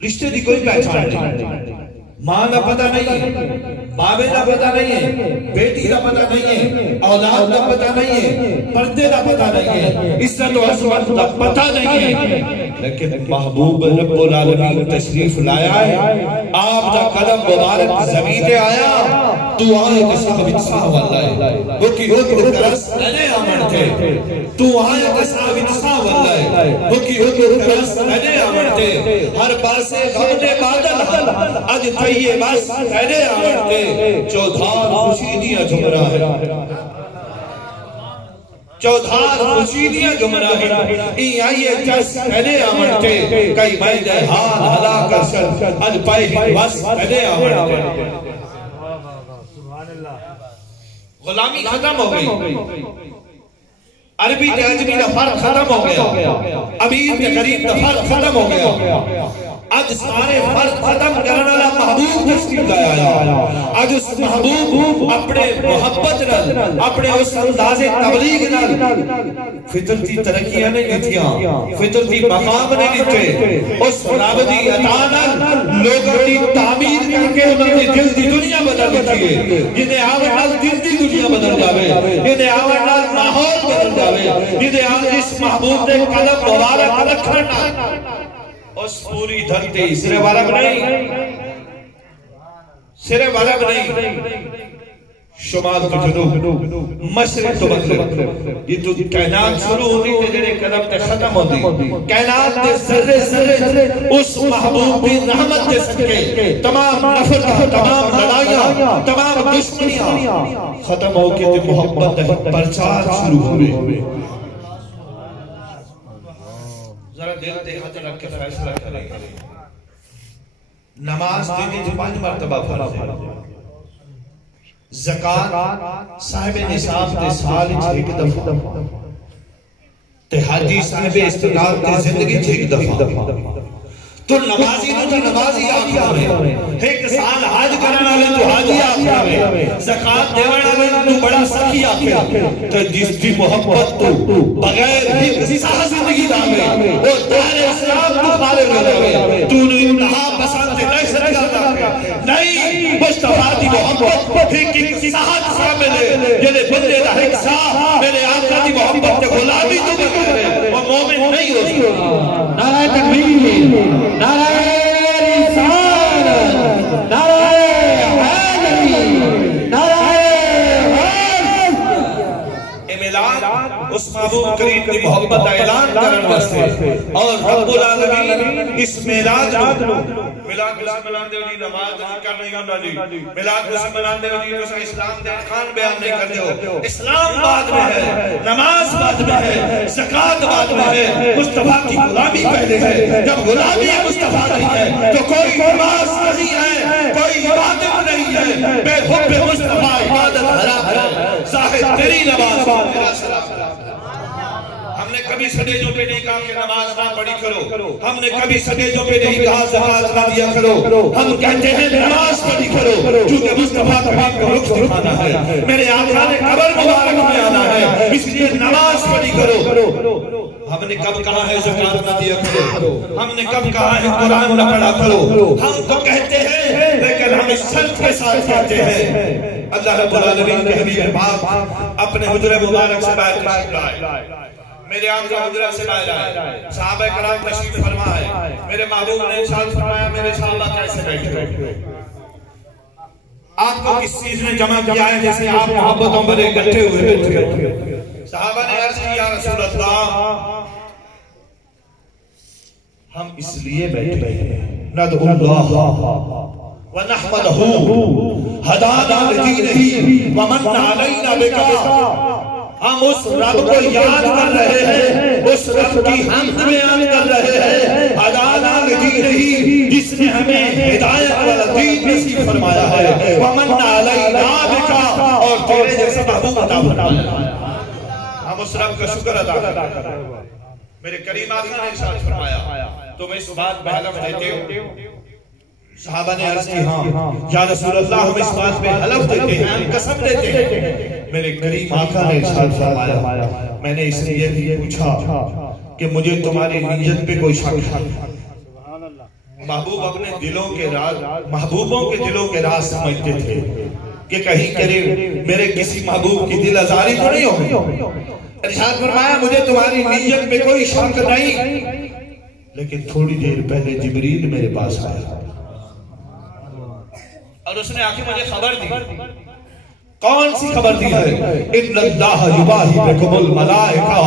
رشتے دی کوئی پہچان نہیں، ماں دا پتہ نہیں ہے، بابے دا پتہ نہیں ہے، بیٹی دا پتہ نہیں ہے، اولاد دا پتہ نہیں ہے، پردے دا پتہ نہیں ہے، عزت و عظمت دا پتہ نہیں ہے، لیکن محبوب رب العالمین تشریف لایا ہے، آپ دا قدم مبارک زمین تے آیا، تو آئے کہ صاحب انصاف واللہ ہے، وہ کی حکر کرس لنے آمن تھے، تو آئے کہ صاحب انصاف واللہ ہے، وہ کی حکر کرس لنے آمن تھے، ہر پاسے غمنے بادل اج تھئیے بس لنے آمن تھے، چودھار خوشی دیا جمرہ ہے، چودھار خوشی دیا جمرہ ہے، ای آئیے جس لنے آمن تھے، کئی مہدے حال حلا کر شد اج پائے بس لنے آمن تھے، غلامی ختم ہو گئی، عربی تے عجمی دا فرق ختم ہو گیا، امیر تے غریب دا فرق ختم ہو گیا، آج سارے فرق ختم کرنا لا محبوب تشریف لایا، آج اس محبوب اپنے محبت نال، اپنے اس انداز تبلیغ نال فطرتی ترقیاں نہیں دیتیاں، فطرتی مقام نہیں دیتے، اس رب دی عطا نال لوگوں دی تعمیر کر کے انہوں نے دل دی دنیا بدل دیتی ہے، جنہیں آوے نال دل دی دنیا بدل جاوے، جنہیں آوے نال ماحول بدل جاوے، جنہیں آوے اس محبوب دے قدم مبارک رکھنا، اس پوری دھرتی سرے والب نہیں، سرے والب نہیں، شمال تو جنوب، مشرق تو مغرب، یہ تو کائنات شروع ہوتی تھے جنہیں قدم تے ختم ہوتی، کائنات تے ذرے ذرے اس محبوب کی رحمت دے سکے، تمام نفرت، تمام لڑائیاں، تمام دشمنیاں ختم ہو کے تے محبت پرچار شروع ہوئے، ذرا دل تے ہاتھ رکھ کے فیصلہ کریں، نماز دینے جو 5 مرتبہ فرض ہے، زکاة صاحب نصاب تے سال ایک دفعہ، تے حاجی صاحب استقامت تے زندگی ایک دفعہ، تو نمازی تو نمازی آخر میں، ایک سال حج کرنا لیں تو حاجی آخر میں، زکاة دیوانا لیں تو بڑا سخی آخر میں، تو جس کی محبت تو بغیر ہی ساہ زندگی داوے، وہ دار اسلام تو خالق ہو جاوے، تو نے انہا پسند نہیں سکتا نہیں، مصطفیٰ دی محبت ایک ساہت شامل ہے، جنہیں بندے دا ایک ساہ میرے آقا دی محبت تے غلامی تو بغیر ہے، وہ مومن نہیں ہو سکتا، نعرہ تکبیر، نعرہ رسالت، نعرہ حیدری، نعرہ حیدری، امیلاد اس محبوب کریم کی محبت اعلان کرن واسطے، اور رب العالمین اس میلاد ملاد مسلمان دے وجی نماز ذکر نہیں ہونا جی، ملاد مسلمان دے وجی تو اسلام دے خان بیان نہیں کرتے ہو، اسلام بعد میں ہے، نماز بعد میں ہے، زکاة بعد میں ہے، مصطفیٰ کی غلامی پہلے ہے، جب غلامی مصطفیٰ نہیں ہے تو کوئی نماز نہیں ہے، کوئی عبادت نہیں ہے، بے حب مصطفیٰ عبادت حرام ہے، ظاہر تیری نماز میرا سلام، ہم نے کبھی سٹیجوں پہ نہیں کہا کہ نماز نہ پڑھی کرو، ہم نے کبھی سٹیجوں پہ نہیں کہا زکاة نہ دیا کرو، ہم کہتے ہیں نماز پڑھی کرو، کیونکہ مصطفیٰ کریم کو رخ دکھانا ہے، میرے آقا نے قبر مبارک میں آنا ہے، اس لیے نماز پڑھی کرو، ہم نے کب کہا ہے زکاة نہ دیا کرو، ہم نے کب کہا ہے قرآن نہ پڑھا کرو، ہم تو کہتے ہیں لیکن ہم اس شرط کے ساتھ کہتے ہیں، اللہ رب العالمین کے حبیب پاک اپنے حجر مبارک سے باہر تشریف لائے، میرے آقا حضرت سے لائے جائے، صحابہ کرام تشریف فرمائے، میرے محبوب نے ارشاد فرمایا میرے صحابہ کیسے بیٹھے، آپ کو کس چیز نے جمع کیا ہے جیسے آپ محبتوں پر اکٹھے ہوئے بیٹھے، صحابہ نے عرض کی یا رسول اللہ ہم اس لیے بیٹھے ہیں، ندعو اللہ ونحمدہ ہدانا لدینہ ومن علینا بکا، ہم اس رب کو یاد کر رہے ہیں، اس رب کی حمد بیان کر رہے ہیں، ہدانا لدینہ جس نے ہمیں ہدایت والا دین نصیب فرمایا ہے، ومن علینا بکا اور تیرے جیسے محبوب عطا فرمایا، ہم اس رب کا شکر ادا کرتے ہیں، میرے کریم آقا نے ارشاد فرمایا تم اس بات پہ حلف دیتے ہو، صحابہ نے عرض کی ہاں یا رسول اللہ ہم اس بات پہ حلف دیتے ہیں، ہم قسم دیتے ہیں، میرے کریم آقا نے ارشاد فرمایا میں نے اس لیے بھی پوچھا کہ مجھے تمہاری نیت پہ کوئی شک ہے، محبوب اپنے دلوں کے راز، محبوبوں کے دلوں کے راز سمجھتے تھے کہ کہیں کرے میرے کسی محبوب کی دل آزاری تو نہیں ہوگی۔ ارشاد فرمایا مجھے تمہاری نیت میں کوئی شک نہیں، لیکن تھوڑی دیر پہلے جبریل میرے پاس آیا اور اس نے آکے مجھے خبر دی۔ کون سی خبر دی ہے؟ ان اللہ یباہی بکم الملائکہ،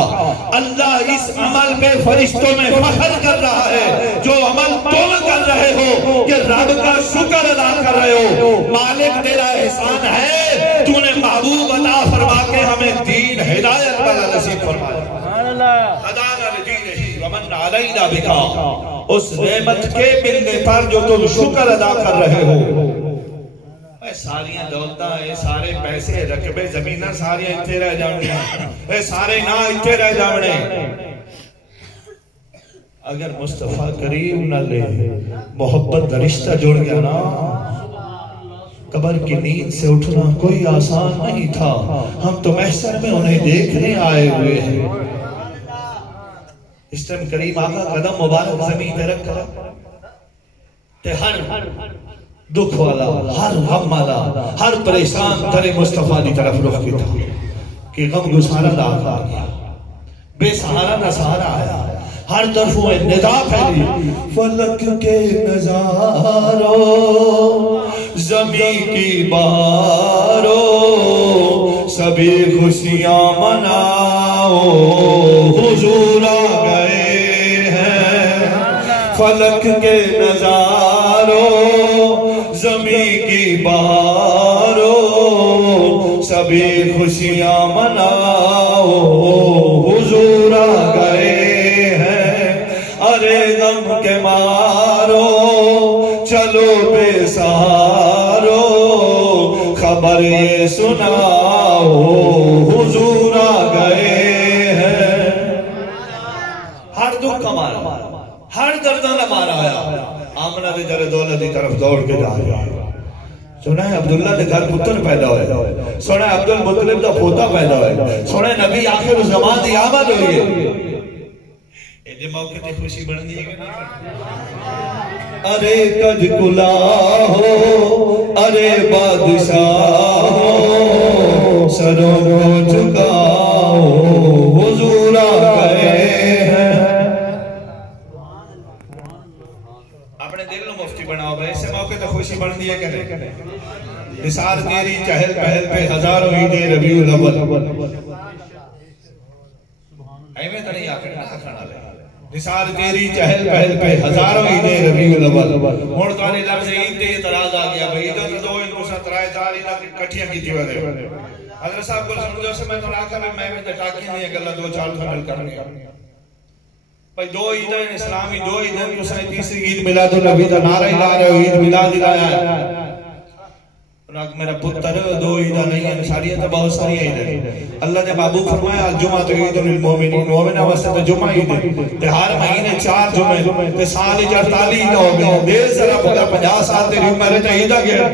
اللہ اس عمل پہ فرشتوں میں فخر کر رہا ہے جو عمل تم کر رہے ہو کہ رب کا شکر ادا کر رہے ہو۔ مالک تیرا احسان ہے تو نے محبوب عطا فرما کے ہمیں دین ہدایت والا نصیب فرمایا۔ ہدانا لدینہ ومن علینا بکا، اس نعمت کے ملنے پر جو تم شکر ادا کر رہے ہو۔ ساریاں دولتاں ہیں، سارے پیسے رقبے زمینہ ساریاں اتھے رہ جانے، سارے نہ اتھے رہ جانے۔ اگر مصطفیٰ کریم نہ لے محبت کا رشتہ جوڑ گیا نا، قبر کی نیند سے اٹھنا کوئی آسان نہیں تھا۔ ہم تو محشر میں انہیں دیکھنے آئے ہوئے ہیں۔ اس ٹائم کریم آقا قدم مبارک زمین پہ رکھ کر تے ہر دکھ والا، ہر غم والا، ہر پریشان ترے مصطفیٰ دی طرف رخ کیتا کہ غم گسارا دا آ گیا، بے سہارا نہ سہارا آیا، ہر طرف وہ ندا پھیلی، فلک کے نظاروں زمین کی باروں سبھی خوشیاں مناؤ حضور آ گئے ہیں۔ فلک کے نظاروں زمین کی بہاروں سبھی خوشیاں مناؤ حضور آ گئے ہیں۔ ارے غم کے مارو چلو بے سہارو خبر یہ سناؤ حضور آ گئے ہیں۔ ہر دکھ کا مارا، ہر دردہ نہ مارا آیا، آمنہ دے جرے دولت دی طرف دوڑ کے جا رہا ہے۔ سنا ہے عبداللہ دے گھر پتر پیدا ہوئے، سنا ہے عبدالمطلب دا پوتا پیدا ہوئے، سنا ہے نبی آخر زمان دی آمد ہوئی ہے۔ ایدے موقع تے خوشی بڑھ گئی ہے۔ ارے کج کلا ہو، ارے بادشاہ ہو، سروں کو جھکاؤ حضور آ گئے ہیں۔ اپنے دل نو مفتی بناؤ بھائی، اسے موقع تے خوشی بڑھ دی ہے کہ نثار تیری چہل پہل پہ ہزاروں عید ربیع الاول۔ ایویں تو نہیں آکر نہ کھانا لے، نثار تیری چہل پہل پہ ہزاروں عید ربیع الاول۔ موڑ تو آنے لفظ عید تے اعتراض آ گیا بھائی، ادھر دو ان کو سترائے چار عید کٹھیاں کی تھی وزے۔ حضرت صاحب کو سمجھو سے میں تو راکھا میں ٹاکی نہیں ہے گلہ دو چار تھنل کرنے۔ بھائی دو عیدیں اسلامی، دو عیدیں تو سائیں تیسری عید میلاد النبی دا نعرہ ہی لا رہے ہو، عید میلاد لایا ہے۔ میرا پتر دو عیدہ نہیں ہے، ساریاں تو بہت ساری عیدیں۔ اللہ نے محبوب فرمایا الجمعہ تو عید للمومنین، مومنہ واسطے تو جمعہ عید ہے، تے ہر مہینے 4 جمعے، تے سال 48 عید ہو گئے، دیر ذرا پتر 50 سال تیری عمر ہے تے عیدہ گیا۔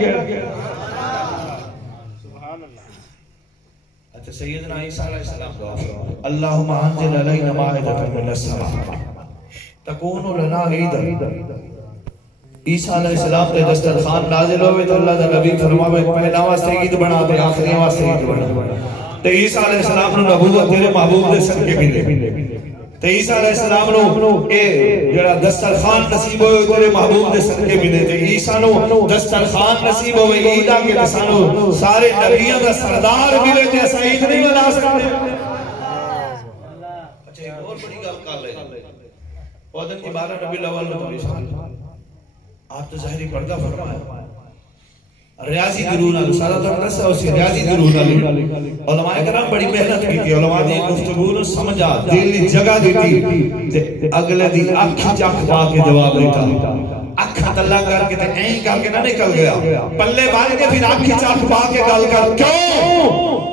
اچھا سیدنا عیسیٰ علیہ السلام دعا فرمائے اللہم انزل علینا مائدۃ من السماء تکون لنا عیدا۔ عیسیٰ علیہ السلام تے دسترخوان نازل ہوئے تو اللہ دا نبی فرماوے پہلا واسطے عید بنا دے، آخری واسطے عید بنا تے عیسیٰ علیہ السلام نو نبوت تیرے محبوب دے صدقے ملے تے عیسیٰ علیہ السلام نو اے جڑا دسترخوان نصیب ہوئے تیرے محبوب دے صدقے ملے تے عیسیٰ نو دسترخوان نصیب ہوئے عید آ کے سانو سارے نبیوں دا سردار ملے تے ایسا عید نہیں بنا سکتے۔ اچھا ایک اور بڑی گل کر لے، وہ دن کی 12 ربیع الاول نو آپ تو ظاہری پردہ فرمایا ریاضی درون آلو سارا تو اندر سے ریاضی درون آلو علماء کرام بڑی محنت کی تھی، علماء دی گفتگو نو سمجھا دل جگہ دیتی، اگلے دی اکھ چاک پا کے جواب دیتا، اکھ تلہ کر کے تے این کر کے نہ نکل گیا، پلے بار کے پھر اکھ چاک پا کے گل کر کیوں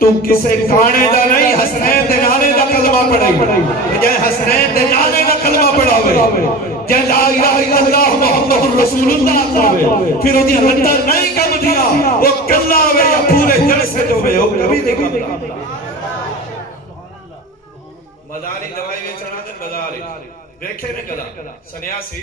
تو کسے کھانے دا نہیں حسنین دے نانے دا کلمہ پڑھائی، جائے حسنین دے نانے دا کلمہ پڑھاوے، جائے لا الہ الا اللہ محمد رسول اللہ کھاوے، پھر وہ دی رندہ نہیں کم دیا، وہ کلہ ہوئے یا پورے جلسے جو ہوئے، وہ کبھی نہیں کم دیا۔ مداری دوائی ویچنا دن مداری، دیکھے نہیں کلا، سنیاسی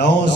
9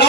9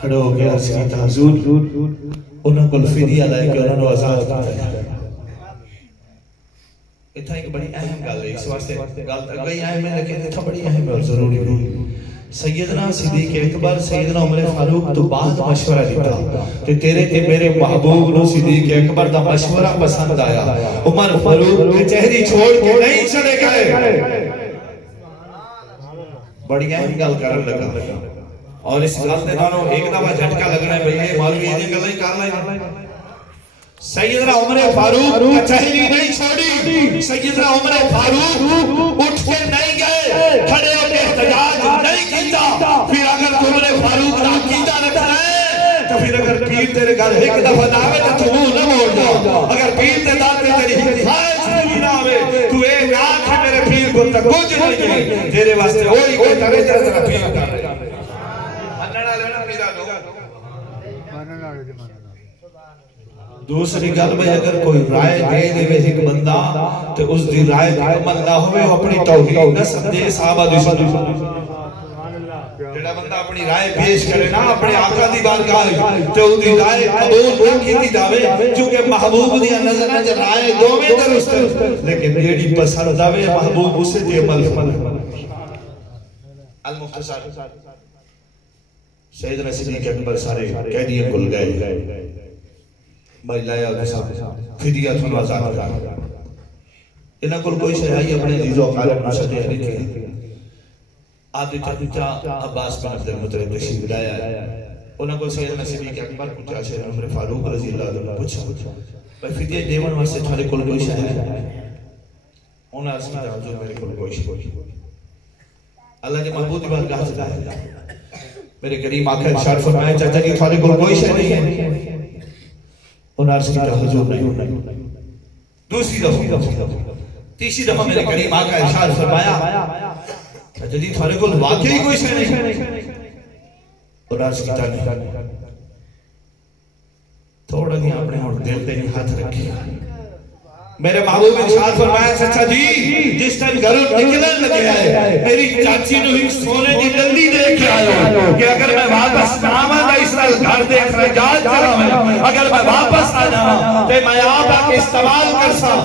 کھڑے ہو کے عرض کیتا حضور انہوں کو فدیہ لائے کہ انہوں نے آزاد کرتا ہے. اتھا ایک بڑی اہم گل ہے، اس واسطے گل گئی اہم ہے لیکن اتھا بڑی اہم ہے اور ضروری ہے. سیدنا صدیق اکبر سیدنا عمر فاروق تو بعد مشورہ دیتا کہ تیرے تے میرے محبوب نو صدیق اکبر دا مشورہ پسند آیا. عمر فاروق کچہری چھوڑ کے نہیں چلے گئے. بڑی اہم گل کرن لگا اور اس گل دے نالوں ایک دفعہ جھٹکا لگنا ہے بھئی مولوی یہ گلاں ہی کر لیں. سیدنا عمر فاروق کچہری نہیں چھوڑی. سیدنا عمر فاروق اٹھ کے نہیں گئے، کھڑے ہو کے احتجاج نہیں کیتا. پھر اگر عمر فاروق نہ کیتا رکھنا ہے تو پھر اگر پیر تیرے گھر ایک دفعہ نہ آوے تو تو منہ نہ موڑ جا. اگر پیر تے داتے تیری حفاظت بھی نہ آوے تو ایک آنکھ میرے پیر کو تک کچھ نہیں تیرے واسطے وہی کوئی کرے تیرا پیر کر رہے. مننا لینا پیرا دو. دوسری گل میں اگر کوئی رائے دے دے ایک بندہ تو اس دی رائے دی عمل نہ ہوئے اپنی توحید نہ سمجھے صحابہ دی سنو. جڑا بندہ اپنی رائے پیش کرے نا اپنے آقا دی بارگاہ تو اس دی رائے قبول نہ کیتی جاوے کیونکہ محبوب دی نظر نہ رائے دو میں درست لیکن جیڑی پسند آوے محبوب اسے دی عمل. المختصر سیدنا صدیق اکبر سارے قیدیاں کھل گئے. بھائی لایا فدیہ تھوڑا آزاد کر. انہاں کل کوئی شہائی اپنے عزیز و قالب نشدے حلی تھے. آدھے چاچا عباس بن عبد المطلب تشریف لایا ہے. انہاں کو سیدنا صدیق اکبر پوچھا سے عمر فاروق رضی اللہ عنہ پوچھا بھائی فدیہ دیون واسطے تھوڑے کل کوئی شہائی ہے؟ انہاں اس میں حضور میرے کل کوئی شہائی. اللہ کے محبوب دی بات کہا سے میرے کریم آقا ارشاد فرمائے چاچا جی تھوڑے کل کوئی شہائی ہے؟ انہاں عرض کیا حضور نہیں. دوسری دفعہ تیسری دفعہ میرے کریم آقا ارشاد فرمایا جدید تھوڑے کو واقعی کوئی شے نہیں. انہاں عرض کیا نہیں. تھوڑا نہیں اپنے ہاتھ دل پہ نہیں ہاتھ رکھے. میرے محبوب ارشاد فرمایا چچا جی جس ٹائم گھروں نکلن لگے ہے میری چاچی نے ایک سونے کی ڈنڈی دے کے آیا کہ اگر میں واپس نہ آواں اس نال گھر دے اخراجات کراں اگر میں واپس آ جاواں تے میں آپ کا استعمال کرساں.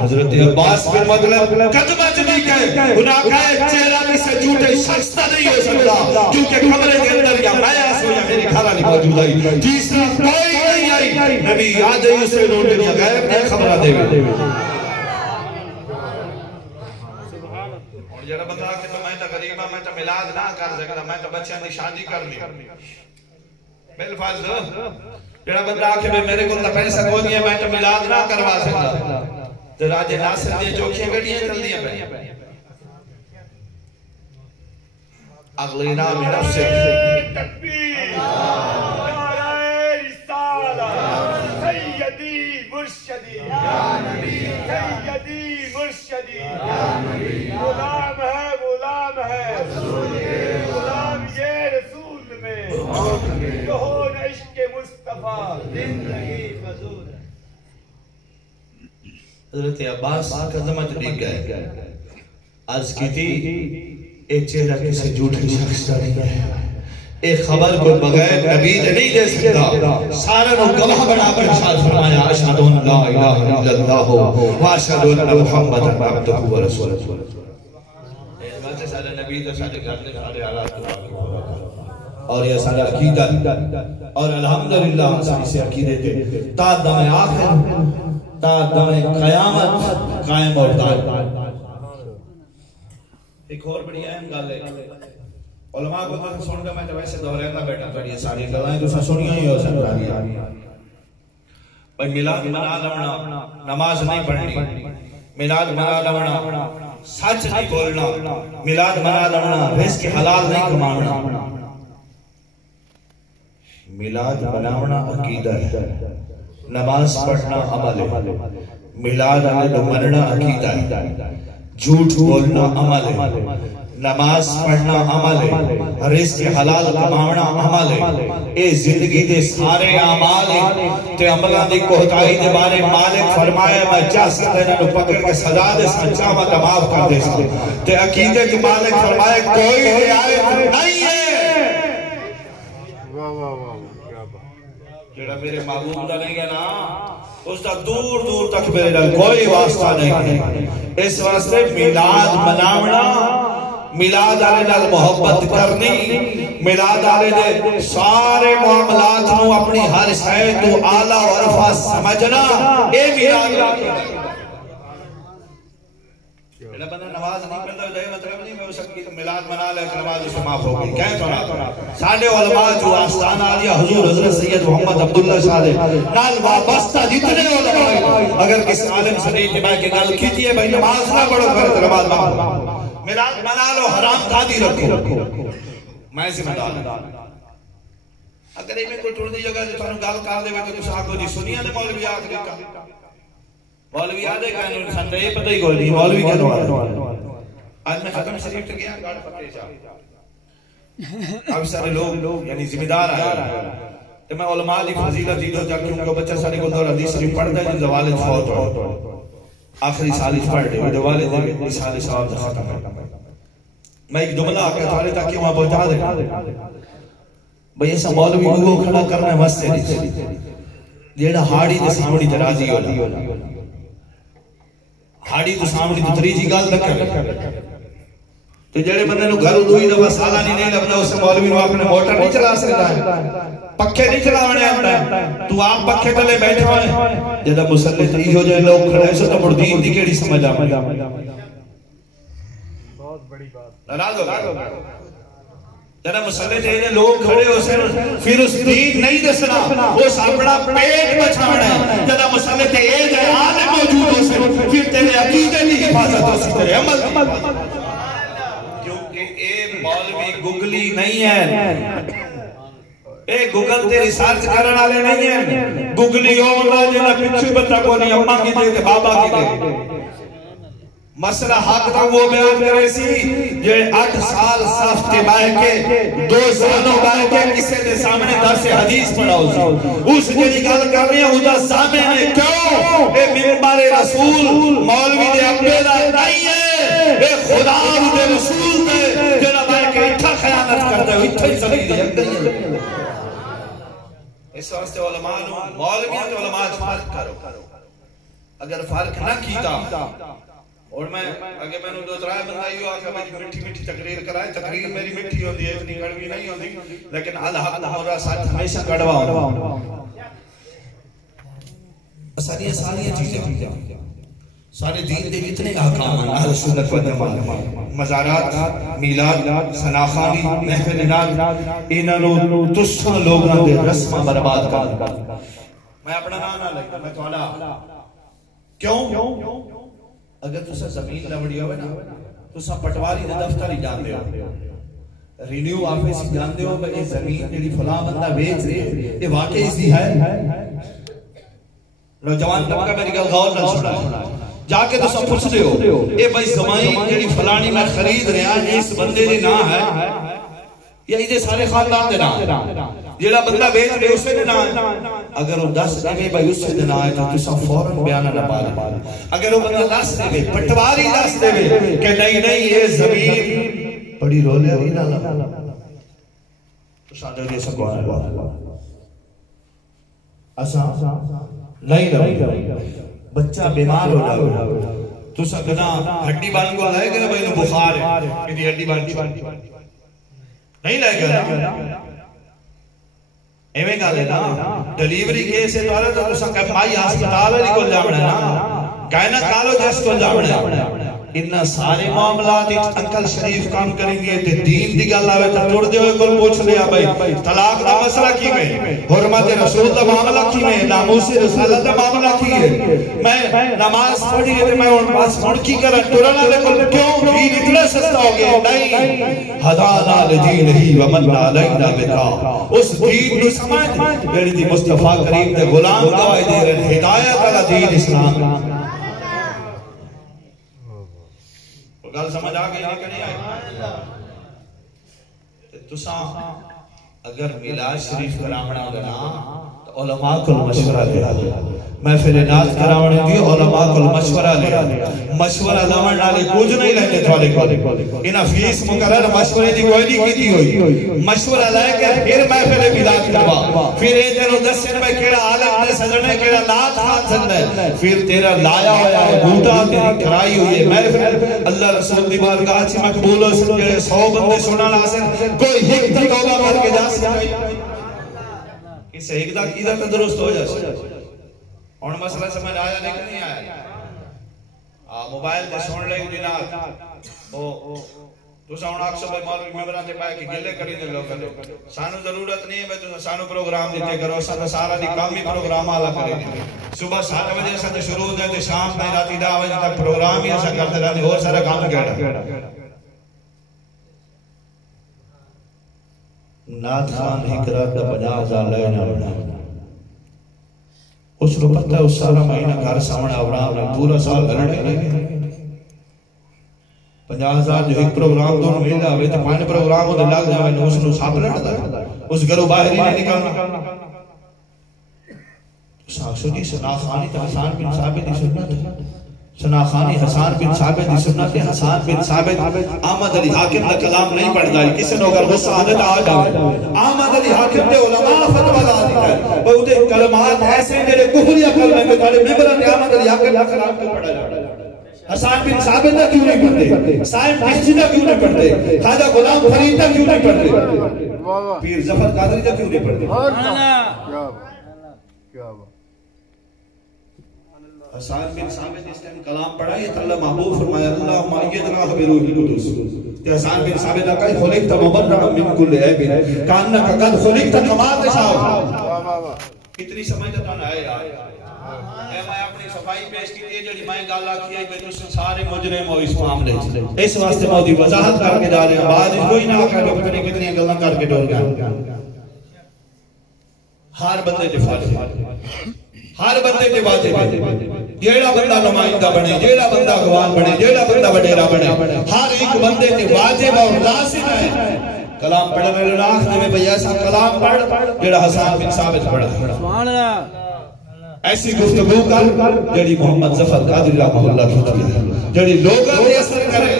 حضرت عباس بن مطلب قدمہ نہیں کہے انہاں کہے چہرہ کسی جھوٹے شخص کا نہیں ہو سکتا کیونکہ کمرے کے اندر یا میں ایسو یا میری گھر والی موجود آئی تیسرا کوئی نہیں آئی. نبی آ جائے اسے روٹے دیا غیب نے خبرہ دے گئے. اور جڑا بندہ کہ میں تو غریبہ میں تو ملاد نہ کر سکتا میں تو بچیاں دی شادی کر لی بالفرض. جڑا بندہ کہ میرے کو تو پیسہ کوئی نہیں ہے میں تو ملاد نہ کروا سکتا تو راجے ناصر دی چوکیاں گڈیاں چل دیاں پہ. اگلی نام نفس تکبیر نعرہ رسالت سیدی مرشدی یا نبی سیدی مرشدی یا نبی غلام ہے غلام یہ رسول میں کہون عشق مصطفیٰ زندگی فضول. حضرت عباس قدمت ڈگ گئے. عرض کی تھی ایک چہرہ کسی جھوٹے شخص کا نہیں ہے. ایک خبر کو بغیر نبی نہیں دے سکتا. سارا نو گواہ بنا کر ارشاد فرمایا اشہد ان لا الہ الا اللہ و اشہد ان محمد عبدہ و رسولہ. ایسے سارے نبی تو سارے گھر دے سارے حالات اور یہ سارا عقیدہ اور الحمدللہ ہم ساری سے عقیدے تھے تا دم آخر تا دم قیامت قائم اور دائم. ایک اور بڑی اہم گل ہے علماء کو تو سن کے میں تو ویسے دہراتا بیٹھا پڑی ساری گلائیں تو سنیاں ہی ہو سکتا ہے. بھائی میلاد منا لونا نماز نہیں پڑھنی میلاد منا لونا سچ نہیں بولنا میلاد منا لونا رزق حلال نہیں کمانا. میلاد مناونا عقیدہ ہے نماز پڑھنا عمل ہے. میلاد مننا عقیدہ ہے جھوٹ بولنا عمل ہے. نماز پڑھنا عمل ہے، رزق حلال کماونا عمل ہے، اے زندگی دے سارے اعمال ہیں تے عملاں دی کوتاہی دے بارے مالک فرمایا میں چاہ سکتا انہوں نے پکڑ کے سزا دے سا چاہما تا معاف کر دے سا تے عقیدے کے مالک فرمایا کوئی رعایت نہیں ہے جڑا میرے معبود دا نہیں ہے نا اس دا دور دور تک میرے نال کوئی واسطہ نہیں ہے۔ اس واسطے میلاد مناونا، میلاد آلے نال محبت کرنی، میلاد آلے دے سارے معاملات نو اپنی ہر شے تو اعلیٰ و عرفہ سمجھنا، اے میلاد آلے جڑا بندہ نماز نہیں پڑھتا ہے مطلب نہیں میں اس کی میلاد منا لے کہ نماز اسے معاف ہو گئی، کہیں تو نہ ساڑھے علماء جو آستانہ آلیا حضور حضرت سید محمد عبداللہ صادق نال وابستہ جتنے علماء اگر کس عالم صدیق نماز کے گل کیتی ہے بھئی نماز نہ پڑھو پھر نماز معاف میلاد منا لو، حرام دادی رکھو، میں ذمہ دار اگر ایک میں کوئی ٹوڑ دی جگہ جو تانوں گل کر دے کہ تساں آکھو جی سنیا دے مولوی آخری کا مولوی آدھے کہ انسان تے یہ پتہ ہی کوئی نہیں مولوی کیا دعا آج میں ختم شریف تک گیا گاڑ پتے جا اب سارے لوگ یعنی ذمہ دار آئے تو میں علماء دی فضیلت دیدو جا کیونکہ بچہ سارے کو دور حدیث شریف پڑھتا ہے جن والد فوت ہو آخری سالش پڑھ دے جو والد دے مثال صاحب دا ختم ہے میں ایک جملہ آکے تھارے تاکہ وہاں پہنچا دے بھئی ایسا مولوی کو کھڑا کرنے واسطے نہیں جیڑا ہاڑی دے سامنی درازی ہونا ہاڑی تو سامنی تو تریجی گال تک کر تو جڑے بندے نو گھر دوئی دفعہ سالہ نہیں لبنا اسے مولوی نو اپنے موٹر نہیں چلا سکتا ہے پکھے نہیں چلاونے آتا ہے تو آپ پکھے تلے بیٹھے ہوئے جدہ مسلح تیج ہو جائے لوگ کھڑے سو تو مردین دی کیڑی سمجھ آ بہت بڑی بات ناراض ہو جدہ مسلح تیج لوگ کھڑے ہو سے پھر اس دین نہیں دسنا اس اپنا پیٹ بچھانا ہے جدہ مسلح تیج ہے آنے موجود ہو سے پھر تیرے عقیدے نہیں حفاظت ہو سی تیرے عمل کیونکہ اے مولوی گگلی نہیں ہے اے گوگل تے ریسارچ کرنا لے نہیں ہے گگلی ہوگا جنہ پچھو بچہ کو نہیں اممہ کی دے بابا کی دے مسئلہ حق تھا وہ بیان کرے سی جو 8 سال صف کے باہر کے 2 سالوں باہر کے کسے دے سامنے درس حدیث پڑھاؤ سی اس جنہی گل کر رہی ہے اُدھا سامنے کیوں اے ممبر رسول مولوی دے اپیدہ نہیں ہے اے خدا دے رسول دے جنہ باہر کے اتھا خیانت کرتا ہے اتھا ہی سبھی دے جگہ اس واسطے علماء مولویاں تو علماء فرق کرو اگر فرق نہ کیتا اور میں اگر میں نے 2-3 بندہ یہ آکھا میں مٹھی مٹھی تقریر کرائے تقریر میری مٹھی ہوندی ہے اتنی کڑوی نہیں ہوندی لیکن الحق ہمارا ساتھ ہمیشہ کڑوا ہوندی ساریاں چیزیں سارے دین دے جتنے احکام ہیں اہل سنت و جماعت مزارات میلاد سناخانی محفل ناد انہوں تساں لوگوں دے رسمہ برباد کر میں اپنا نام نہ لگتا میں توڑا کیوں اگر تسا زمین لوڑی ہوئے نا تسا پٹواری دے دفتر ہی جاندے ہو رینیو آفیس ہی جاندے ہو یہ زمین جڑی فلاں بندہ بیچ رہے یہ واقعی اسی ہے نوجوان طبقہ میری گل غور نہ سنا جا کے تسا پوچھ دے ہو اے بھائی زمین جڑی فلانی میں خرید رہا اس بندے دے نا ہے یا یہ سارے خاندان دے نا جڑا بندہ بیچ رہے اسے دے نا ہے اگر وہ 10 دے بھائی اس سے دے نا ہے تو تسا فوراں بیانہ نہ پا اگر وہ بندہ 10 دے پٹواری 10 دے کہ نہیں یہ زمین بڑی رولے ہوئی نہ تو سادہ دے سکو آنے اساں نہیں لگا بچہ بیمار ہو جاؤ تو سکنا ہڈی بان کو لائے گا بھئی نو بخار ہے کہ ہڈی بان نہیں لائے گا ایویں گا لینا ڈیلیوری کیس ہے تو تو سکتا مائی ہسپتال علی کو جامنا ہے کائنہ کالو جیس کو جامنا ہے انہا سارے معاملات انکل شریف کام کریں گے تے دین دی گل آوے تا ٹوڑ دے ہوئے کل پوچھ لیا بھئی طلاق دا مسئلہ کی میں حرمت رسول دا معاملہ کی میں ناموس رسالت دا معاملہ کی ہے میں نماز پڑھی ہے میں ان پاس مڑکی کرن ٹوڑنا لے کل کیوں دین اتنا سستا ہو گیا نہیں حدانا لدین ہی ومن علینا بکا اس دین نو سمجھ میری دی مصطفیٰ کریم دے غلام گوائی دے رہے ہدایت والا دین اسلام گل سمجھ آ گئی کہ نہیں آئی؟ تساں اگر میلاد شریف کراونا ہوگا تو علماء کو مشورہ لیا، محفل ناز کراونے دی علماء کو مشورہ لیا، مشورہ لمن نالے کچھ نہیں لے تھوڑے کو انہاں فیس مقرر مشورے دی کوئی نہیں کیتی ہوئی، مشورہ لے کے پھر محفل میلاد کروا، پھر اے تینو دسن میں کیڑا عالم نے سجنے کیڑا نعت خان سجنے، پھر تیرا لایا ہوا ہے بوٹا تیری کرائی ہوئی ہے محفل اللہ رسول دی بارگاہ چ مقبول ہو سکے، 100 بندے سننا لازم کوئی ایک توبہ کر کے جا سکے، اس ایک دا کیدا تے درست ہو جائے۔ اور مسئلہ سمجھ آیا لیکن نہیں آیا، موبائل تے سن لے جناب تو ساؤن آکسو بھائی مولوی ممبران دے پائے کہ گلے کری دے لوگ سانو ضرورت نہیں ہے بھائی تو سانو پروگرام دیتے کرو سارا دی کامی پروگرام آلہ کرے دی صبح 7 بجے سے شروع ہو جائے شام نہیں راتی 10 بجے تک پروگرام ہی ایسا کرتے رہتے اور سارا کام گیڑا نات خان حکرات دا 50,000 لائے نہ ہونا اس کو پتہ ہے اس سارا مہینہ گھر سامنے آورام رہا پورا سال گھرنے لگے 50,000 جو ایک پروگرام دونوں ملے ہوئے تو 5 پروگرام ہوتے لگ جائے اس نے ساتھ لڑتا اس گھروں باہر ہی نہیں نکلنا ساکسو جی سنا خانی تا حسان بن ثابت دی سنت سنا خانی حسان بن ثابت دی سنت حسان بن ثابت احمد علی حاکم دا کلام نہیں پڑھ جائے کسی نے اگر غصہ عادت آ جائے احمد علی حاکم دے علماء فتوہ لا دیتا ہے بہت کلمات ایسے ہیں جنہیں کفری عقل میں تارے ممبران احمد علی حاکم دا کلام کیوں پڑھا جائے حسان بن ثابت دا کیوں نہیں پڑھتے سائم کشتی دا کیوں نہیں پڑھتے خواجہ غلام فرید دا کیوں نہیں پڑھتے پیر ظفر قادری دا کیوں نہیں پڑھتے حسان بن ثابت اس ٹائم کلام پڑھا یہ اللہ محبوب فرمایا اللہم ایدنا بروح القدس کہ حسان بن ثابت کا خلقت مبرعا من کل عیب کانک قد خلقت کما تشاء کتنی سمجھتا تھا نہ ہے یار میں اپنی صفائی پیش کی تھی جڑی میں گل آکھی ہے کہ تس سارے مجرم ہو اس معاملے اس واسطے مودی وضاحت کر کے جا رہے ہیں بعد کوئی نہ آکھا تو پتہ نہیں کتنی گلاں کر کے ڈور گیا ہر بندے دے فاضل ہر بندے دے واجب ہے جیڑا بندہ نمائندہ بنے جیڑا بندہ گوان بنے جیڑا بندہ وڈیرا بنے ہر ایک بندے دے واجب اور لازم ہے کلام پڑھنے لنا آخنے میں بھئی ایسا کلام پڑھ جیڑا حسان بن ثابت پڑھا سبحان اللہ ایسی گفتگو کر جیڑی محمد ظفر قادری رحمہ اللہ کی ہے جیڑی لوگاں دے اثر کرے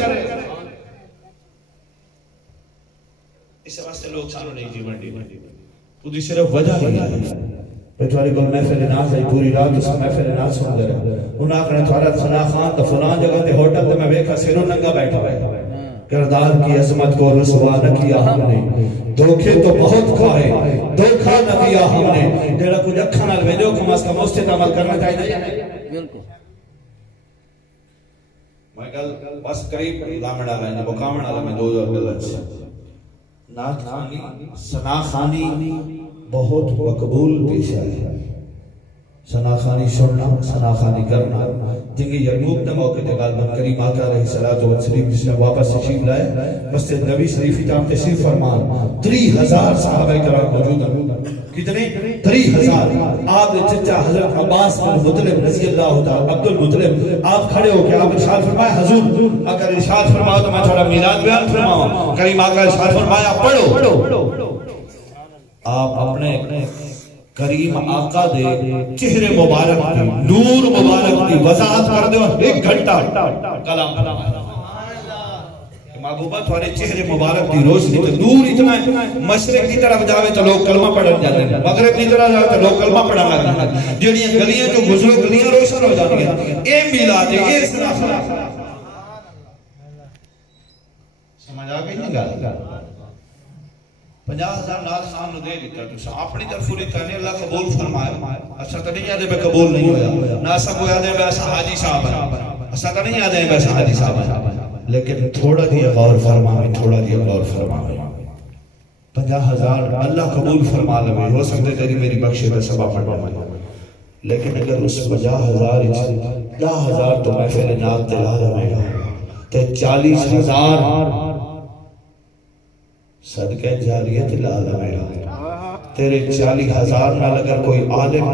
اس واسطے لوگ سانو نہیں جی بنڈی تو دی صرف وجہ ہی ہے بیٹھواری کو محفل ناز ہے پوری رات اس محفل ناز سن گئے انہاں اکھنے توارت خنا خان تا فلان جگہ تے ہوٹل تے میں بیکھا سیرو ننگا بیٹھا ہے کردار کی عظمت کو رسوا نہ کیا ہم نے دھوکے تو بہت کھائے دھوکہ نہ دیا ہم نے جیڑا کچھ اکھا نہ لوے جو کم از کم اس سے عمل کرنا چاہیے بالکل میں کل بس قریب لامڑا رہنے مقامڑا رہنے 2000 نات خانی سنا خانی بہت مقبول پیش ہے سنا خانی سننا سنا خانی کرنا جنگی یرموک نے موقع تے غالباً کریم آقا علیہ السلام جس نے واپس تشریف لائے مسجد نبی شریف تام تشریف فرمان 30,000 صحابہ کرام موجود ہیں کتنے 30,000 آپ چچا حضرت عباس بن مطلب رضی اللہ تعالی عبد المطلب آپ کھڑے ہو کے آپ ارشاد فرمایا حضور اگر ارشاد فرماؤ تو میں تھوڑا میلاد بیان فرماؤں کریم آقا ارشاد فرمایا پڑھو آپ اپنے کریم آقا دے چہرے مبارک کی نور مبارک کی وضاحت کر دے اور 1 گھنٹہ کلام محبوبہ تھوڑے چہرے مبارک کی روشنی تے نور اتنا ہے مشرق کی طرف جاوے تو لوگ کلمہ پڑھن جاتے ہیں مغرب کی طرف جاوے تو لوگ کلمہ پڑھن لگتے ہیں جڑیاں گلیاں جو گزرے گلیاں روشن ہو جاتی ہیں اے میلاد ہے یہ اصلاح سمجھ آ گئی نہیں گا 50,000 نال خان نو دے دیتا تو اپنی طرف پوری کرنے اللہ قبول فرمائے اچھا تو نہیں یادے بے قبول نہیں ہویا نہ سب کو یادے بے ایسا حاجی صاحب ہے اچھا تو نہیں یادے بے ایسا حاجی صاحب ہے لیکن تھوڑا دیا غور فرمائے تھوڑا دیا غور فرمائے 50,000 اللہ قبول فرما لے ہو سکتے تیری میری بخشے کا سبا فرمائے لیکن اگر اس 50,000 تو محفل نات دلا لے تے 40,000 صدقہ جاریت لالا میرا تیرے 40,000 نال اگر کوئی عالم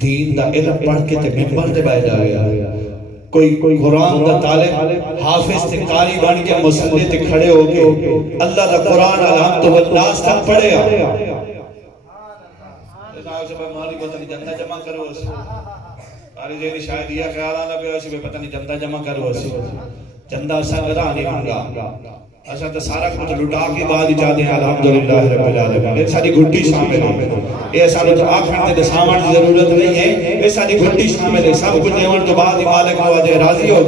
دین دا علم پڑھ کے تے ممبر تے بیٹھ جائے کوئی قرآن دا طالب حافظ تے قاری بن کے مصلی تے کھڑے ہو کے اللہ دا قرآن الحمد والناس تک پڑھے مالی پتہ نہیں جندہ جمع کرو اسے ماری جیدی شاید یہ خیال آنا پہ اسے پتہ نہیں جندہ جمع کرو اسے جندہ اسا گدا نہیں ہونگا اسا تو سارا کچھ لٹا کے بعد ہی چاہتے ہیں الحمدللہ رب العالمین یہ ساری گھٹی شامل ہے یہ سارے تو آخر تے سامان کی ضرورت نہیں ہے یہ ساری گھٹی شامل ہے سب کچھ دیوان تو بعد ہی مالک نوازے راضی ہو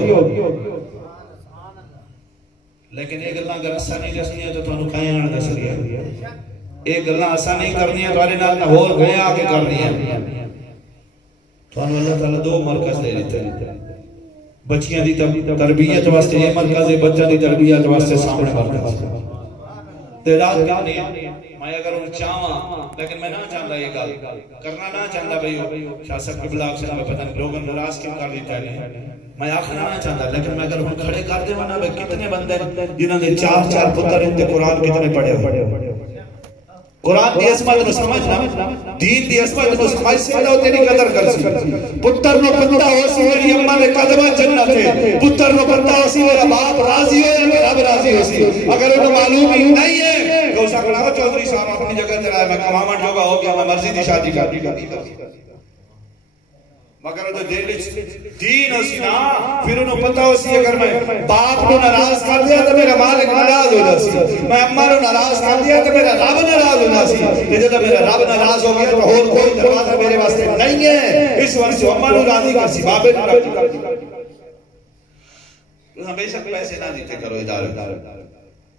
لیکن ایک اللہ اگر اسا نہیں دسنی ہے تو تمہیں کہیں آنے دس رہی ہے ایک اللہ اسا نہیں کرنی ہے تمہارے نال نہ ہور گئے آکے کرنی ہے تمہیں اللہ تعالیٰ دو مرکز دے لیتے ہیں بچیاں دی تربیت واسطے یہ مرکز ہے بچہ دی تربیت واسطے سامنے مرکز ہے تعداد کتنی ہے میں اگر ان چاہاں لیکن میں نہ چاہتا یہ گل کرنا نہ چاہتا بھئی شاہ صاحب کے بلاک سے میں پتہ نہیں لوگوں ناراض کیوں کر دیتا ہے میں آخنا نہ چاہتا لیکن میں اگر ان کھڑے کر دے نا کتنے بندے جنہوں نے چار پتر انتے قرآن کتنے پڑھے ہوئے قرآن دی عظمت نو سمجھنا دین دی عظمت نو سمجھ سے اللہ تیری قدر کر سی پتر نو پتہ ہو سی میری اماں نے قدمہ جنت ہے پتر نو پتہ ہو سی میرا باپ راضی ہو یا میرا رب راضی ہو سی اگر انہوں معلوم ہی نہیں ہے تو اسا کہنا چودھری صاحب اپنی جگہ چلائے میں کمامٹ جو ہو گیا میں مرضی دی شادی کر مگر تو دین ہو سی نا پھر انہوں پتہ ہو سی اگر میں باپ کو ناراض کر دیا تو میرا مالک ناراض ہونا سی میں اماں کو ناراض کر دیا تو میرا رب ناراض ہونا سی کہ جب میرا رب ناراض ہو گیا تو اور کوئی دروازہ میرے واسطے نہیں ہے اس وقت سے اماں کو راضی کر سی بابے کو راضی کر سی ہمیشہ پیسے نہ دیتے کرو ادارے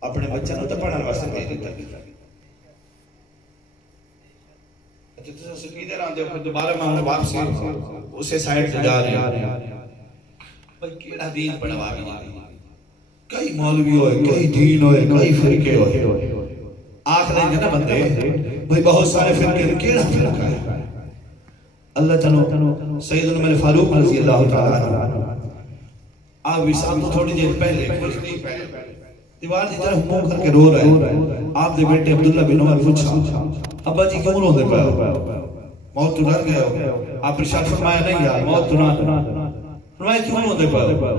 اپنے بچہ نو تو پڑھنے واسطے بھیج دیتا تو سکیدے رہاں دیو پھر دوبارہ میں ہوں واپسی اسے سائٹ سے جا رہے ہیں بھئی کیڑا دین پڑھوا گیا کئی مولوی ہوئے کئی دین ہوئے کئی فرقے ہوئے آخر ہیں نا بندے بھئی بہت سارے فرقے کیڑا فرقہ ہے اللہ تعالیٰ سید عمر فاروق رضی اللہ تعالیٰ آپ وصال تو تھوڑی دیر پہلے کچھ نہیں پہلے دیوار دی طرف منہ کر کے رو رہے ہیں آپ دے بیٹے عبداللہ بن عمر پوچھا ابا جی کیوں رو دے پایا موت تو ڈر گئے ہو آپ ارشاد فرمایا نہیں یار موت تو نہ فرمایا کیوں رو دے پایا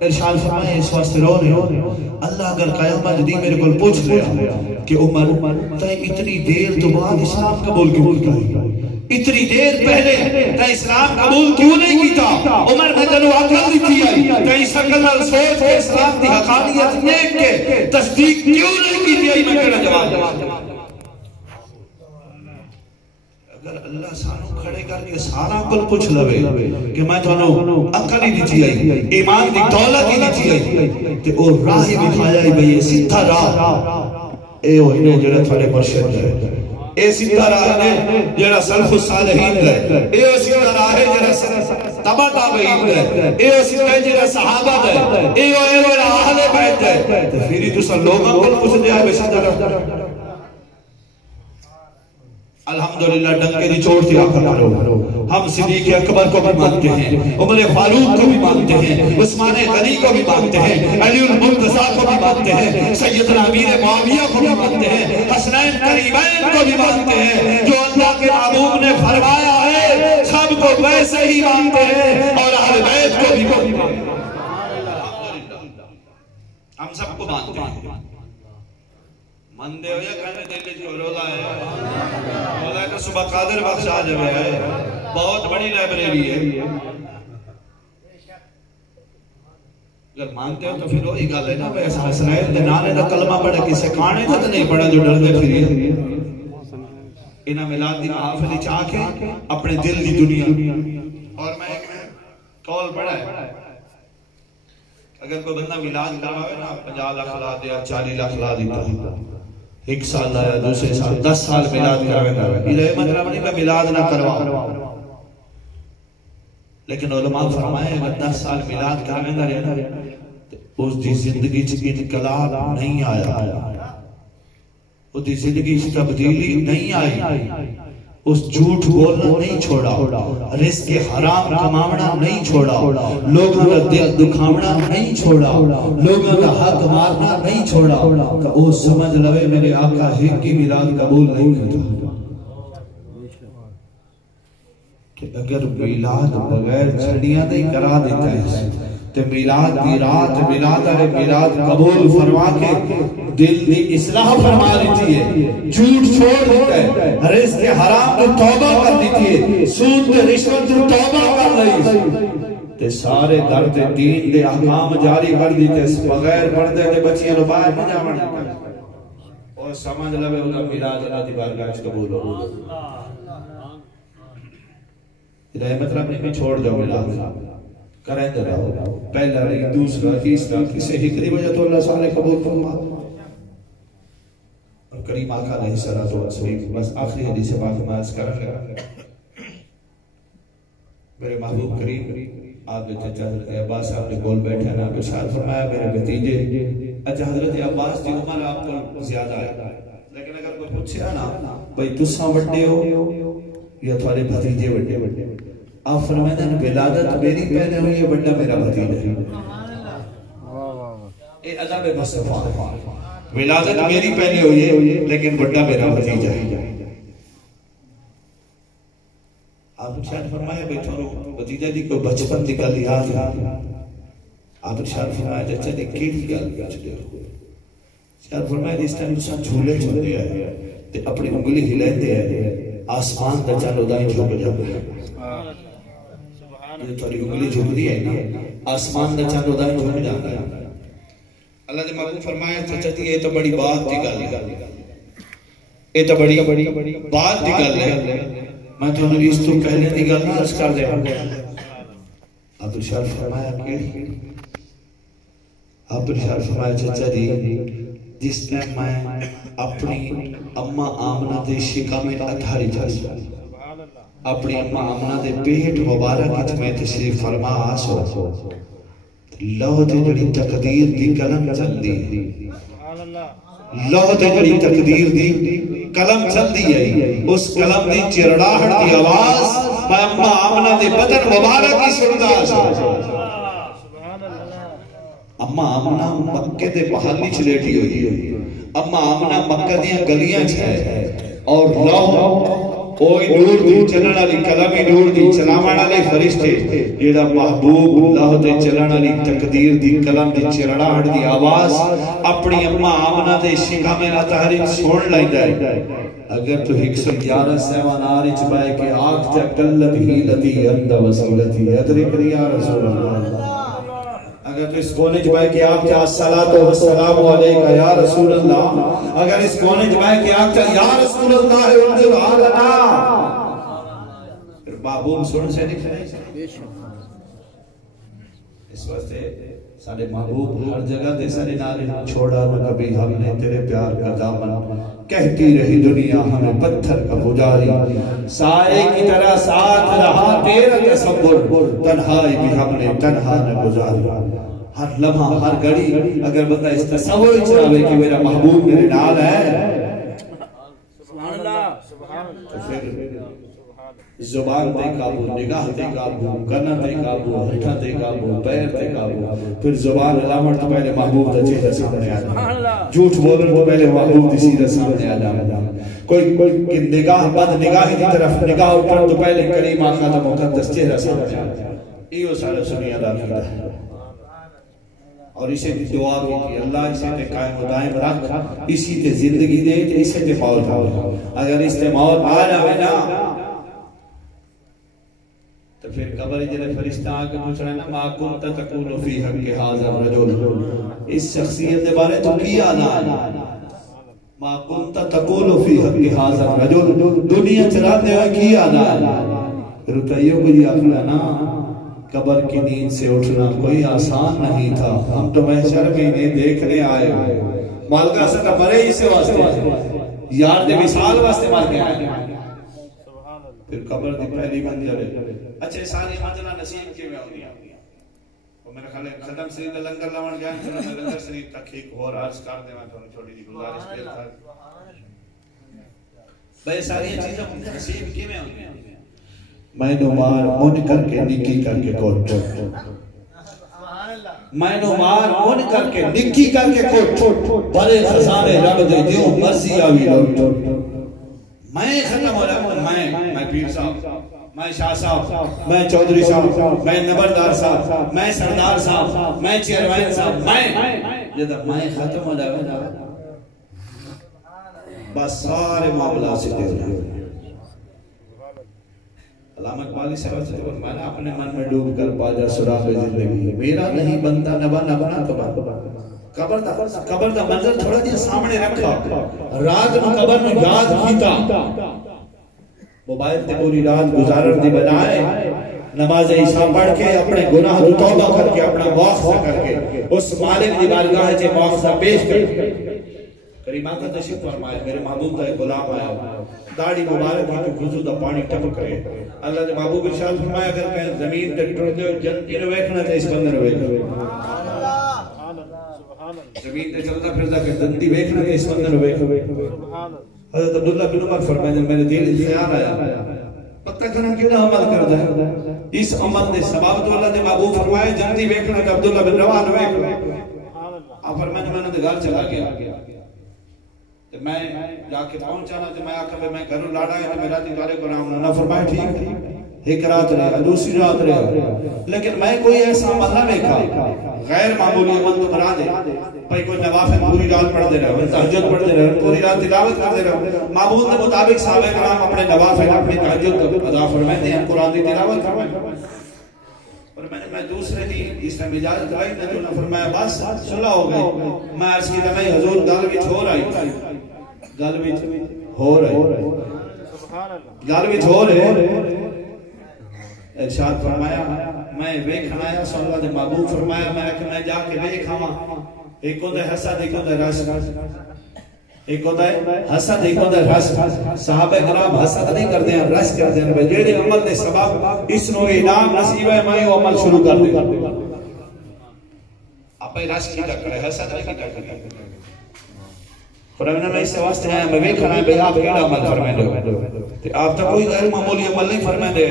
ارشاد فرمایا اس واسطے رو رہے ہو اللہ اگر قیامت دی میرے کو پوچھ رہا کہ عمر تائیں اتنی دیر تو بعد اسلام قبول کیوں کیا اتنی دیر پہلے تائیں اسلام قبول کیوں نہیں کیتا عمر میں تنو عقل دیتی ہے تائیں سکل سوچ کے اسلام دی حقانیت نیک کے تصدیق کیوں نہیں کیتی ہے میں کہنا جواب اگر اللہ سانو کھڑے کر کے سارا کل پوچھ لوے کہ میں تو عقل ہی دیتی ہے ایمان دی دولت ہی دیتی ہے تے او راہ بھی کھایا ہی بھئی سیدھا راہ اے وہ انہیں جڑا تھوڑے مرشد ہے اے سیدھا راہ ہے جڑا سلف الصالحین ہے اے وہ سیدھا راہ ہے جڑا تبا تابعین ہے اے وہ سیدھا ہے جڑا صحابہ ہے اے وہ اہل بیت ہے تو پھر ہی تو سن لوگوں کو پوچھ دیا ہے سیدھا راہ الحمدللہ ڈنکے دی چوٹ سے آقا مارو ہم صدیق اکبر کو بھی مانتے ہیں عمر فاروق کو بھی مانتے ہیں عثمان غنی کو بھی مانتے ہیں علی المرتضیٰ کو بھی مانتے ہیں سیدنا امیر معاویہ کو بھی مانتے ہیں حسنین کریمین کو بھی مانتے ہیں جو اللہ کے محبوب نے فرمایا ہے سب کو ویسے ہی مانتے ہیں اور اہل بیت کو بھی مانتے ہیں ہم سب کو مانتے ہیں مندے ہو یا کہنے دے جو رولا ہے رولا ہے کہ صبح قادر بخش آ جائے ہے بہت بڑی لائبریری ہے اگر مانتے ہو تو پھر وہی گل ہے نا ایسا اسرائیل دنانے دا کلمہ پڑھا کسے کھانے دا تو نہیں پڑھا جو ڈر دے پھر انہاں ملاد دی محافلی چاہ کے اپنے دل دی دنیا اور میں ایک کال پڑھا ہے اگر کوئی بندہ ملاد کرواوے نا 50 لاکھ لا دیا 40 لاکھ لا دیتا ایک سال آیا دوسرے سال 10 سال ملاد کرواوے یہ مطلب نہیں میں ملاد نہ کروا لیکن علماء فرمائے اگر 10 سال ملاد کرواوے رہنا اس دی زندگی چ انقلاب نہیں آیا اس دی زندگی چ تبدیلی نہیں آئی اس جھوٹ بولنا نہیں چھوڑا رزق حرام کماونا نہیں چھوڑا لوگوں کا دل دکھاونا نہیں چھوڑا لوگوں کا حق مارنا نہیں چھوڑا کہ وہ سمجھ لوے میرے آقا ایک کی ملاد قبول نہیں کرتا کہ اگر ملاد بغیر چھڑیاں دے کرا دیتا ہے تے میلاد دی رات میلاد قبول فرما کے دل دی اصلاح فرما لیتی ہے، جھوٹ چھوڑ دیتا ہے، رزق حرام کو توبہ کر دیتی ہے، سود تے رشوت کو توبہ کر لئی تے سارے درد دین دے احکام جاری کر دیتے، بغیر پردے دے بچیاں نو باہر نہ جاون اور سمجھ لوے او دا میلاد اللہ دی بارگاہ وچ قبول ہو۔ رحمت رب نے چھوڑ دو میلاد کریں دے رہو، پہلا نہیں دوسرا تیسرا کسی ہکری وجہ تو اللہ سبحانہ قبول فرما۔ اور کریم آقا علیہ الصلوۃ والسلام بس آخری حدیث پاک نماز کر لگا، میرے محبوب کریم آپ چچا حضرت عباس صاحب نے کول بیٹھے نا ارشاد فرمایا میرے بھتیجے، اچھا حضرت عباس دی عمر آپ کو زیادہ ہے، لیکن اگر کوئی پوچھے نا بھئی تساں وڈے ہو یا تھوڑے بھتیجے وڈے، آپ فرمائے نا ولادت میری پہنے ہوئی ہے، بڑا میرا بھتیجا ہے۔ اے ادب مصطفیٰ، ولادت میری پہنے ہوئی ہے لیکن بڑا میرا بھتیجا ہے۔ آپ ارشاد فرمایا بھئی تھوڑو بھتیجا دی کوئی بچپن دی گل یاد ہے؟ آپ ارشاد فرمایا چچا دی کیڑی گل پوچھدے ہو؟ ارشاد فرمایا اس ٹائم تساں جھولے جھولے آئے تے اپنی انگلی ہلیندے آئے، آسمان دا چل اودائیں جھک جاندے ہیں۔ یہ تھوڑی انگلی جھک دی ہے نا، آسمان دا چل اودائیں جھک جاندے ہیں۔ اللہ دے محبوب فرمایا چچا دی یہ تو بڑی بات دی گل ہے، یہ تو بڑی بات دی گل ہے، میں تو انہوں اس تو کہنے دی گل نہیں عرض کر دے آپ ارشاد فرمایا کہ آپ ارشاد فرمایا چچا دی جس نے میں اپنی اماں آمنہ دے شکا میں اتھاری جاسا، اپنی اماں آمنہ دے پیٹ مبارک میں تشریف فرما آسو لوہ دے جڑی تقدیر دی کلم چل دی، لوہ دے جڑی تقدیر دی کلم چل دی ہے، اس کلم دی چرڑاہٹ دی آواز میں اماں آمنہ دے بدن مبارک کی سندا آسو۔ اماں آمنہ مکہ دے پہالی چلیٹی ہوئی، اماں آمنہ مکہ دیاں گلیاں چھائے اور لوہ کوئی نور دی چلن علی کلامی نور دی چلامان علی فرشتے جیڑا محبوب لوہ دے چلن علی تقدیر دی کلم دی چرڑاہٹ دی آواز اپنی اماں آمنہ دے شکا میں اتحرک سون لائی جائے۔ اگر تو 111 سیوان آرچ بائے کہ آگ تے قلب ہی لتی اندہ وسولتی ادرک یا رسول اللہ، اگر تو اس کونے جبائے کہ آپ کیا الصلاة والسلام علیکہ یا رسول اللہ، اگر اس کونے جبائے کہ آپ کیا یا رسول اللہ انظر آلنا، پھر محبوب سن سے نہیں پھر اس واسطے سارے محبوب ہر جگہ دے سارے نالے چھوڑا نہ کبھی ہم نے تیرے پیار کا دامن، کہتی رہی دنیا ہمیں پتھر کا پجاری، سائے کی طرح ساتھ رہا تیرا تصور، تنہائی بھی ہم نے تنہا نہ گزاری۔ ہر لمحہ ہر گھڑی اگر بندہ اس تصور چاہے کہ میرا محبوب میرے نال ہے تو پھر زبان دے قابو، نگاہ دے قابو، کنن دے قابو، ہٹھا دے قابو، پیر دے قابو، پھر زبان علامت تو پہلے محبوب دا چہرہ سامنے آ جائے، جھوٹ بولن تو پہلے محبوب دی سیرت سامنے آ جائے، کوئی نگاہ بد نگاہی دی طرف نگاہ اٹھن تو پہلے کریم آقا دا مقدس چہرہ سامنے آ جائے۔ یہ سارے سنیا دا عقیدہ ہے اور اسے دعا کی اللہ اسے تے قائم و دائم رکھ، اسی تے زندگی دے تے اسے تے موت آئے، اگر اس تے موت آ جائے نا تو پھر قبر جنہیں فرشتہ آگے پوچھ رہے ہیں نا ما کنت تقول فی حق ھذا الرجل، اس شخصیت دے بارے تو کی آنا ہے، ما کنت تقول فی حق ھذا الرجل، دنیا چلاتے ہوئے کی آنا ہے۔ رتائیوں کو یہ آخلا نا قبر کی نیند سے اٹھنا کوئی آسان نہیں تھا، ہم تو محشر میں انہیں دیکھنے آئے ہوئے، مالکہ سے تو مرے ہی سے واسطے یار دے مثال واسطے مار کے آئے، پھر قبر دی پہلی منزل ہے۔ اچھے ساری منزلہ نصیب کے میں ہوئی وہ میرے خیال ہے ختم شریف دا لنگر لاؤن گیا چلو میں لنگر شریف تک ایک اور عرض کر دے، میں تھوڑی چھوٹی دی گزارش دے تھا بھئی ساری چیزیں نصیب کے میں ہوئی، میں نو مار من کر کے نکی کر کے کوٹ، میں نو مار من کر کے نکی کر کے کوٹ، بڑے خزانے رب دے دیوں مرضی آوی لوٹ، میں ختم ہو رہا ہوں، میں پیر صاحب میں شاہ صاحب، میں چودھری صاحب، میں نبردار صاحب، میں سردار صاحب، میں چیئرمین صاحب، جدہ میں ختم ہو جائے بس سارے معاملات سے دے رہے ہیں۔ علامہ اقبال صاحب سے فرمایا اپنے من میں ڈوب کر پا جا سراغ زندگی، میرا نہیں بنتا نبا نبنا قبر دا منظر تھوڑا دیا سامنے رکھا، رات میں قبر میں یاد کیتا، موبائل تے پوری رات گزارن دی بجائے نماز عشاء پڑھ کے اپنے گناہ کو توبہ کر کے اپنا مواخذہ کر کے اس مالک دی بارگاہ سے مواخذہ پیش کر کے کریم آقا تشریف فرمائے میرے محبوب کا ایک غلام آیا، داڑھی مبارک ہی تو وضو دا پانی ٹپک رہے، اللہ نے محبوب ارشاد فرمایا اگر میں زمین تے ٹرتے ہو جنتی نو ویکھنا تے اس بندے نو ویکھنا، زمین تے چلتا پھرتا کہ جنتی ویکھنا تے اس بندے نو ویکھنا۔ حضرت عبداللہ بن عمر فرمائے میرے دل سے خیال آیا پتہ کرنا کیڑا عمل کردا ہے، اس عمل دے سبب تو اللہ نے محبوب فرمائے جنتی ویکھنا تے عبداللہ بن رواحہ نو ویکھنا۔ آپ فرمائے میں نے گھر چلا گیا تو میں جا کے پہنچانا تو میں آکھا میں گھروں لاڑا ہے تو میرا تیارے کو رہا نہ فرمائے ٹھیک ایک رات رہا دوسری رات رہا، لیکن میں کوئی ایسا عمل نہ دیکھا غیر معمولی عمل تو بنا دے بھائی کوئی نوافل پوری رات پڑھ دے رہا، تہجد پڑھ دے رہا، پوری رات تلاوت کر دے رہا، معمول کے مطابق صحابہ کرام اپنے نوافل اپنی تہجد ادا فرمائے ہیں، قرآن دی تلاوت فرمائے، اور میں دوسرے دی اس نے اجازت آئی نہ جو نہ فرمایا بس صلح ہو گئی، میں عرض کی تمہیں حضور گل وچ ہو رہی گل وچ ہو رہے ارشاد فرمایا میں ویکھن آیا سو اللہ دے محبوب فرمایا میں جا کے ویکھ آواں ایک ہوندا ہے حسد ایک ہوندا ہے رس، ایک ہوتا ہے حسد ایک ہوتا ہے رس، صحابہ کرام حسد نہیں کرتے ہیں رس کرتے ہیں، جیڑے عمل دے سبب اس نو انعام نصیب ہے میں وہ عمل شروع کر دے آپ رس کی کرے حسد نہیں کرتے فرمایا میں اس سے واسطے ہیں میں ویکھنا ہے بھئی آپ کیڑا عمل فرمائے دے آپ تو کوئی غیر معمولی عمل نہیں فرمائے دے،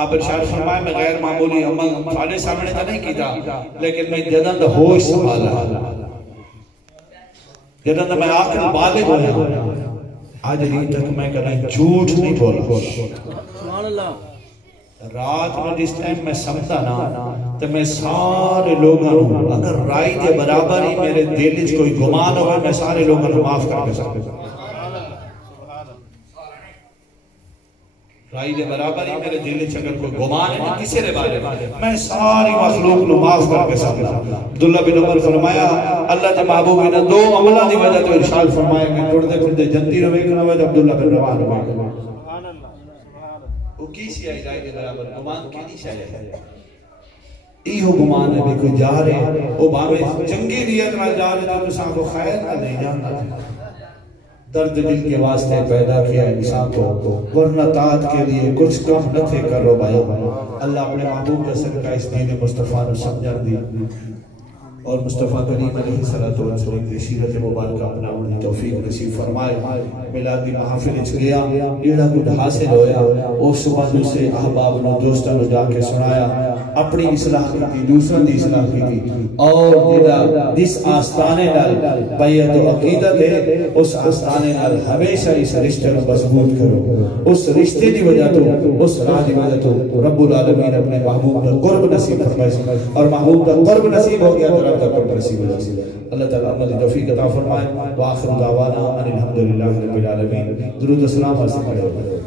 آپ ارشاد فرمائے میں غیر معمولی عمل سارے سامنے تو نہیں کیتا لیکن میں جدن دا ہوش سنبھالا جدن میں آخر بالغ ہویا آج ہی تک میں کہیں جھوٹ نہیں بولا، رات میں جس ٹائم میں سمجھتا نا تو میں سارے لوگوں اگر رائی دے برابر ہی میرے دل وچ کوئی گمان ہوئے میں سارے لوگوں کو معاف کر کے سکتا، رائی دے برابر ہی میرے دل وچ اگر کوئی گمان ہے کسی دے بارے میں ساری مخلوق کو معاف کر کے سکتا۔ عبداللہ بن عمر فرمایا اللہ کے محبوب نے دو عملہ دی وجہ تو ارشاد فرمایا کہ ٹوڑتے پھرتے جنتی رو ویکھنا ہوئے عبداللہ بن رواحہ رو ویکھنا وہ کی سی آئی رائی دے برابر گمان کی نہیں شاید ہے ایہو گمان ہے بھی کوئی جا رہے وہ باوے چنگی نیت نہ جا رہے تو انسان کو خیر نہ نہیں جاننا درد دل کے واسطے پیدا کیا انسان کو ورنہ طاعت کے لیے کچھ کم نہ تھے کر رو بھائی اللہ اپنے محبوب کا صدقہ اس دین مصطفیٰ نے سمجھا دی اور مصطفیٰ کریم علیہ السلام کی سیرت مبارکہ اپنا انہیں توفیق نصیب فرمائے میلادی محافل اچھ گیا ایڑا کچھ حاصل ہویا اس صبح دوسرے احباب نے دوستوں نے جا کے سنایا اپنی اصلاح کی تھی دوسروں دی اصلاح کی تھی اور جس آستانے نال بیعت و عقیدت ہے اس آستانے نال ہمیشہ اس رشتے کو مضبوط کرو، اس رشتے دی وجہ تو اس راہ دی وجہ تو رب العالمین اپنے محبوب کا قرب نصیب فرمائے اور محبوب کا قرب نصیب ہو گیا تو رب کا قرب نصیب ہو گیا۔ اللہ تعالیٰ عمل توفیق عطا فرمائے وآخر دعوانا ان الحمدللہ رب العالمین۔ درود و سلام علیکم۔